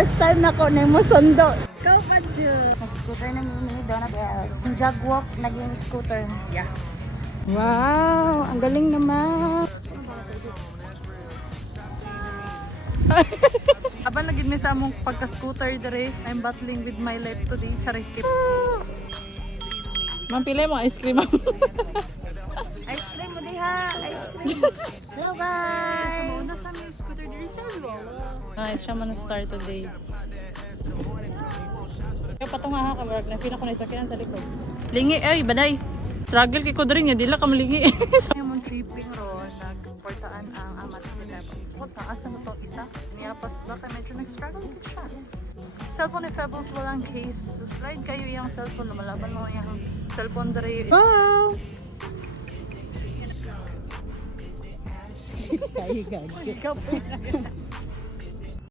First time na ko na mo sundo. Go pa, Ju. Nag-scooter na ni Donabelle. Yung jogwalk, naging scooter. Yeah. Wow, ang galing naman. Aba lagi mi sa among pagka-scooter dire. I'm battling with my life today. Charay skip. Ma'am, pila mo ice cream. Ice cream mo diha. Ice cream. Hello guys. Muna sa aming scooter dire sa Ay, siya man start today. Kaya patong ha kamarag na pina ko na isakyan sa likod. Lingi ay baday. Struggle kay ko diri nya dila ka malingi. Sa among tripping ro nagportaan ang amat sa Pebbles. What taas na to isa? Niyapas ba kay medyo nag-struggle kit siya. Cellphone ni Pebbles walang case. So slide kayo yung cellphone lumalaban mo yung cellphone diri. Wow. Kayo gag.